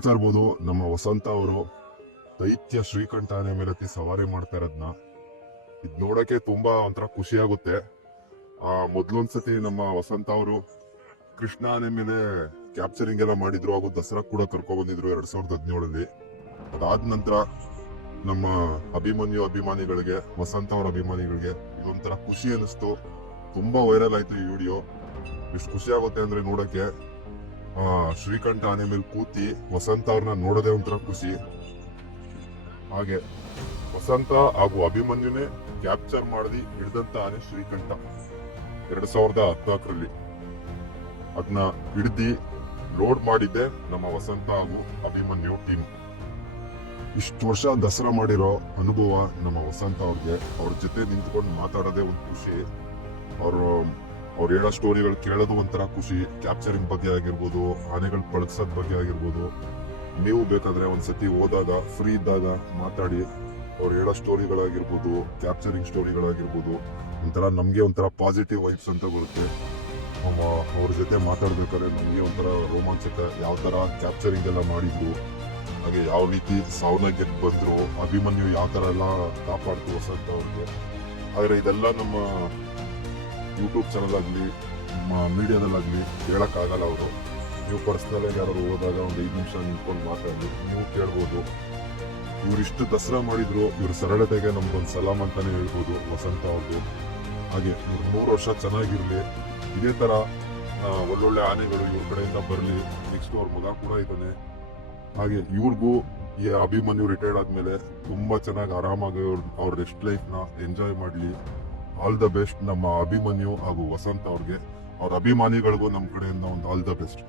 ನೋಡ್ತಾ ಇರ್ಬೋದು ನಮ್ಮ ವಸಂತ ಅವರು ದೈತ್ಯ ಶ್ರೀಕಂಠ ಆನೆ ಮೇಲೆ ಸವಾರಿ ಮಾಡ್ತಾ ಇರೋದ್ನ. ಇದ್ ನೋಡಕ್ಕೆ ತುಂಬಾ ಒಂಥರ ಖುಷಿ ಆಗುತ್ತೆ. ಮೊದ್ಲೊಂದ್ಸತಿ ನಮ್ಮ ವಸಂತ ಅವರು ಕೃಷ್ಣ ಆನೆ ಮೇಲೆ ಕ್ಯಾಪ್ಚರಿಂಗ್ ಎಲ್ಲ ಮಾಡಿದ್ರು, ಹಾಗೂ ದಸರಾ ಕೂಡ ಕರ್ಕೊಂಡ್ ಬಂದಿದ್ರು 2017ಅಲ್ಲಿ. ಅದಾದ ನಂತರ ನಮ್ಮ ಅಭಿಮನ್ಯು ಅಭಿಮಾನಿಗಳಿಗೆ, ವಸಂತ ಅವರ ಅಭಿಮಾನಿಗಳಿಗೆ ಇದೊಂಥರ ಖುಷಿ ಅನಿಸ್ತು. ತುಂಬಾ ವೈರಲ್ ಆಯ್ತು ಈ ವಿಡಿಯೋ. ಎಷ್ಟು ಖುಷಿ ಆಗುತ್ತೆ ಅಂದ್ರೆ ನೋಡಕ್ಕೆ, ಶ್ರೀಕಂಠ ಆನೆ ಮೇಲೆ ಕೂತಿ ವಸಂತ ಅವ್ರನ್ನ ನೋಡೋದೇ ಒಂಥರ ಖುಷಿ. ಹಾಗೆ ವಸಂತ ಹಾಗೂ ಅಭಿಮನ್ಯುನೇ ಕ್ಯಾಪ್ಚರ್ ಮಾಡಿ ಹಿಡಿದಂತ ಆನೆ ಶ್ರೀಕಂಠ 2014ರಲ್ಲಿ. ಅದನ್ನ ಹಿಡ್ದಿ ಲೋಡ್ ಮಾಡಿದ್ದೆ ನಮ್ಮ ವಸಂತ ಹಾಗೂ ಅಭಿಮನ್ಯು ಟೀಮ್. ಇಷ್ಟು ವರ್ಷ ದಸರಾ ಮಾಡಿರೋ ಅನುಭವ ನಮ್ಮ ವಸಂತ ಅವ್ರಿಗೆ. ಅವ್ರ ಜೊತೆ ನಿಂತ್ಕೊಂಡು ಮಾತಾಡೋದೇ ಒಂದು ಖುಷಿ. ಅವ್ರು ಹೇಳೋ ಸ್ಟೋರಿಗಳು ಕೇಳೋದು ಒಂಥರ ಖುಷಿ. ಕ್ಯಾಪ್ಚರಿಂಗ್ ಬಗ್ಗೆ ಆಗಿರ್ಬೋದು, ಆನೆಗಳು ಪಳಗ್ಸೋದ್ ಬಗ್ಗೆ ಆಗಿರ್ಬೋದು. ನೀವು ಬೇಕಾದ್ರೆ ಒಂದ್ಸತಿ ಹೋದಾಗ ಫ್ರೀ ಇದ್ದಾಗ ಮಾತಾಡಿ. ಅವ್ರು ಹೇಳೋ ಸ್ಟೋರಿಗಳಾಗಿರ್ಬೋದು, ಕ್ಯಾಪ್ಚರಿಂಗ್ ಸ್ಟೋರಿಗಳಾಗಿರ್ಬೋದು, ಒಂಥರ ನಮ್ಗೆ ಒಂಥರ ಪಾಸಿಟಿವ್ ವೈಬ್ಸ್ ಅಂತ ಬರುತ್ತೆ. ಅವ್ರ ಜೊತೆ ಮಾತಾಡ್ಬೇಕಾದ್ರೆ ನಮ್ಗೆ ಒಂಥರ ರೋಮಾಂಚಕ. ಯಾವ ತರ ಕ್ಯಾಪ್ಚರಿಂಗ್ ಎಲ್ಲ ಮಾಡಿದ್ರು, ಹಾಗೆ ಯಾವ ರೀತಿ ಸಾವನ್ನ ಗೆದ್ದು ಬಂದ್ರು, ಅಭಿಮನ್ಯು ಯಾವ ತರ ಎಲ್ಲ ಕಾಪಾಡ್ತು ವಸಂತ ಅವ್ರಿಗೆ. ಆದ್ರೆ ಇದೆಲ್ಲ ನಮ್ಮ ಯೂಟ್ಯೂಬ್ ಚಾನಲ್ ಆಗ್ಲಿ, ನಮ್ಮ ಮೀಡಿಯಾದಲ್ಲಾಗ್ಲಿ ಹೇಳಕ್ಕಾಗಲ್ಲ. ಅವರು ನೀವು ಪರ್ಸನಲ್ ಆಗಿ ಯಾರು ಹೋದಾಗ ಒಂದು 5 ನಿಮಿಷ ನಿಂತ್ಕೊಂಡು ಮಾತಾಡಿ ನೀವು ಕೇಳ್ಬೋದು. ಇವ್ರಿಷ್ಟು ದಸರಾ ಮಾಡಿದ್ರು, ಇವ್ರ ಸರಳತೆಗೆ ನಮ್ಗೊಂದು ಸಲಾಮ್ ಅಂತಾನೆ ಹೇಳ್ಬೋದು ವಸಂತ ಅವ್ರದ್ದು. ಹಾಗೆ ಇವ್ರು 100 ವರ್ಷ ಚೆನ್ನಾಗಿರ್ಲಿ. ಇದೇ ತರ ಒಳ್ಳೊಳ್ಳೆ ಆನೆಗಳು ಇವ್ರ ಕಡೆಯಿಂದ ಬರಲಿ. ನೆಕ್ಸ್ಟ್ ಅವ್ರ ಮಗ ಕೂಡ ಇದ್ದಾನೆ. ಹಾಗೆ ಇವ್ರಿಗೂ ಈ ಅಭಿಮನ್ಯು ರಿಟೈರ್ಡ್ ಆದ್ಮೇಲೆ ತುಂಬಾ ಚೆನ್ನಾಗಿ ಆರಾಮಾಗಿ ಅವ್ರ ನೆಕ್ಸ್ಟ್ ಲೈಫ್ ನ ಎಂಜಾಯ್ ಮಾಡ್ಲಿ. ಆಲ್ ದ ಬೆಸ್ಟ್ ನಮ್ಮ ಅಭಿಮನ್ಯು ಹಾಗೂ ವಸಂತ ಅವ್ರಿಗೆ. ಅವ್ರ ಅಭಿಮಾನಿಗಳಿಗೂ ನಮ್ಮ ಕಡೆಯಿಂದ ಒಂದು ಆಲ್ ದ ಬೆಸ್ಟ್.